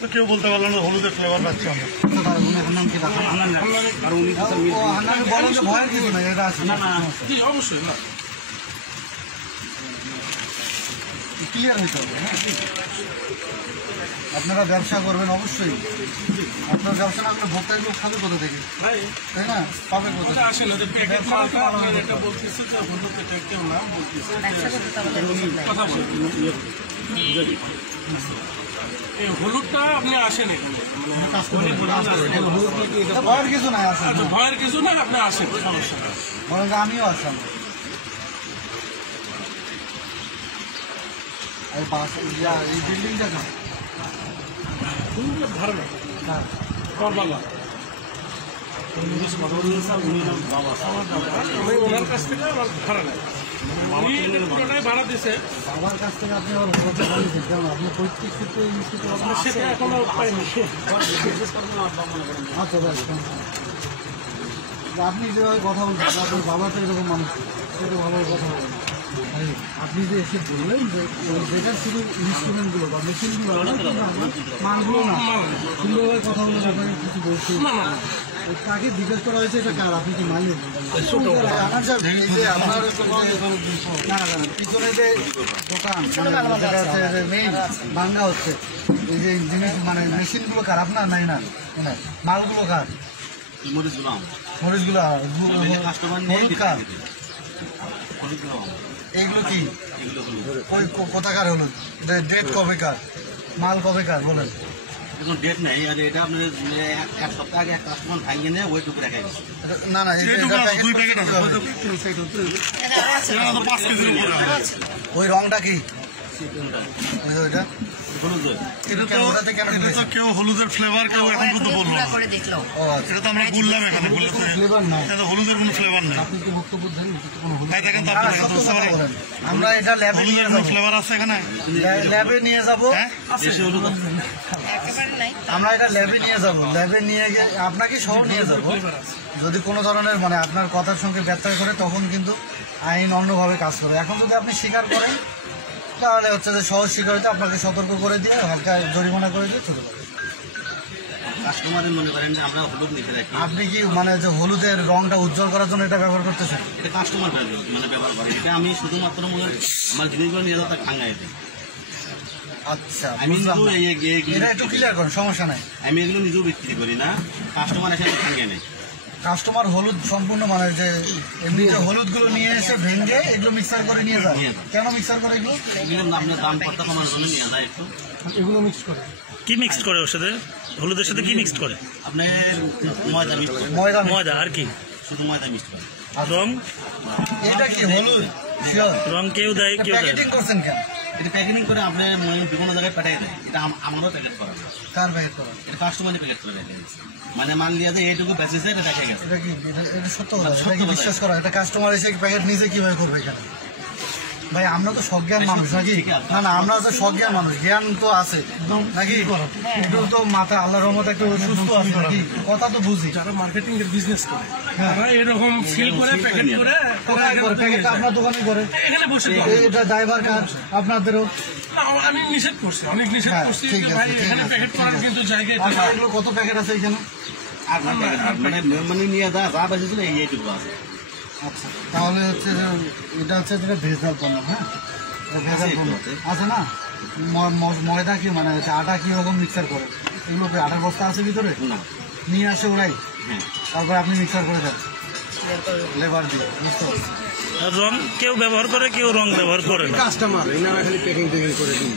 তো কেউ বলতে পারলো না হলুদের ফ্লেভার পাচ্ছি আমরা। ভয়ের কিছু নাই, এটা আছে অবশ্যই না, ক্লিয়ার হইতে হবে। আপনারা ব্যবসা করবেন অবশ্যই, আপনার ব্যবসা না করলে ভোক্তা লোক খাবে কোথা থেকে, তাই না? পাবে কোথা থেকে? হলুদটা আপনি আসেন এখানে, ভয়ের কিছু নাই, আসেন, ভয়ের কিছু নাই, আপনি আসেন, সমস্যা নাই, বরং আমিও আসলাম। এই বিল্ডিংটা কেন ভাড়া নেই, ওনার কাছ থেকে আমার ভাড়া নেই, পুরোটাই ভাড়া দিছে বাবার কাছ থেকে। আপনি আপনি প্রত্যেক ক্ষেত্রে সেটা এখনো পাইনি। আচ্ছা ভাই, আপনি যেভাবে কথা বলছেন আপনার বাবা তো এরকম মানুষ, সেটা ভালোভাবে কথা বলেন। আপনি যে এসে বললেন যে যেটা শুধু ইনস্ট্রুমেন্টগুলো বা মেশিনগুলো মানগুলো না, সুন্দরভাবে কথা বলে আপনাকে কিছু বলছি, তাকে জিজ্ঞেস করা হয়েছে এটা কার, আপনি কি মানলেন? আপনার পিছনে যে দোকান যেটা হচ্ছে যে মেইন ভাঙ্গা হচ্ছে, এই যে জিনিস মানে মেশিনগুলো কার, আপনার নাই না? মালগুলো কার? মরিচগুলো হলুদ কার? এইগুলো কি ওই কোথাকার হলুদ? ডেট কবে কার? মাল কবে কার বলেন? ডেট নাই, এটা আপনার এক সপ্তাহ আগে এক কাস্টমার ভাঙিয়ে নিয়ে ওইটুকু রেখে গেছে। না না, ওই রংটা কি? ওইটা কেউ হলুদের ফ্লেভার কেউ এখন পর্যন্ত বললো না। এটা তো আমরা বললাম এখানে, হলুদের কোনো ফ্লেভার নেই। আমরা এটা ল্যাবে নিয়ে যাবো, ফ্লেভার আছে এখানে, ল্যাবে নিয়ে যাবো, আমরা এটা ল্যাবে নিয়ে যাবো, ল্যাবে নিয়ে গিয়ে আপনাকে সহ নিয়ে যাবো। যদি কোনো ধরনের মানে আপনার কথার সঙ্গে ব্যত্যয় করে তখন কিন্তু আইন অন্যভাবে কাজ করবে। এখন যদি আপনি স্বীকার করেন তাহলে হচ্ছে যে সহজ স্বীকারিতা, আপনাকে সতর্ক করে দিয়ে হালকা জরিমানা করে দিয়ে চলে যাবে। কাস্টমারের মনে করেন যে আমরা হলুদ লিখে রাখি, আপনি কি মানে যে হলুদের রংটা উজ্জ্বল করার জন্য এটা ব্যবহার করতেছেন? এটা কাস্টমার মানে ব্যবহার করে, এটা আমি শুধুমাত্র আমার জিনিসগুলো নিয়ে যাওয়া ভাঙাই দিই। আচ্ছা, আমি এটা একটু ক্লিয়ার করেন, সমস্যা নাই। আমি এগুলো নিজেও বিক্রি করি না, কাস্টমার এসে ভাঙিয়ে নেই। কাস্টমার হলুদ সম্পূর্ণ মানে যে এমনি যে হলুদগুলো নিয়ে এসে ভেঙে এগুলো মিক্সার করে নিয়ে যায়। কেন মিক্সার করে এগুলো? আপনার দাম কত কমানোর জন্য নিয়ে যায় একটু। এগুলো মিক্স করে কি মিক্সড করে? ওর সাথে হলুদের সাথে কি মিক্সড করে? আপনার ময়দা মিক্স করে। ময়দা আর কি? শুধু ময়দা মিক্স করে। রং এটা কি হলুদ? রং কেউ দেয়, কেউ দেয়। প্যাকেটিং করছেন কেন? এটা প্যাকেটিং করে আপনি বিভিন্ন জায়গায় পাঠিয়ে দেয়। এটা আমারও প্যাকেট করা। কার প্যাকেট করা? এটা কাস্টমারের প্যাকেট করে দেয়। মানে মাল দিয়ে দেয় এইটুকু বেঁচেছে, এটা দেখে গেছে। এটা কি এটা সত্য কথা? এটা কি বিশ্বাস করা? এটা কাস্টমার এসে প্যাকেট নিজে কিভাবে করবে এখানে? ভাই আমরা তো সজ্ঞান মানুষ নাকি? না না, আমরা তো সজ্ঞান মানুষ, জ্ঞান তো আছে নাকি? একটু তো মাথা আল্লাহর রহমতে একটু সুস্থ আছে নাকি? কথা তো বুঝি। যারা মার্কেটিং এর বিজনেস করে এরকম ফিল করে প্যাকেট করে প্যাকেটটা আপনার দোকানে করে এখানে বসে, এটা ড্রাইভার কাজ আপনাদেরও। আমি নিষেধ করছি, অনেক নিষেধ করছি ভাই, এখানে প্যাকেট করার কিন্তু জায়গায়। এগুলো কত প্যাকেট আছে এখানে? মানে নিয়ে যা যা বেঁচেছিল এইটুকু আছে। আচ্ছা, তাহলে হচ্ছে এটা হচ্ছে যেটা ভেজাল পণ্য। হ্যাঁ, ভেজাল পণ্য আছে না? ময়দা কি মানে আটা কিরকম মিক্সার করে? এগুলো আটার বস্তা আছে ভিতরে, নিয়ে আসে ওরাই, তারপরে আপনি মিক্সার করে দেন লেবার দিয়ে। বুঝতে পারছি। রং কেউ ব্যবহার করে, কেউ রং ব্যবহার করে না। কাস্টমার এনারা খালি প্যাকিং করে দিন।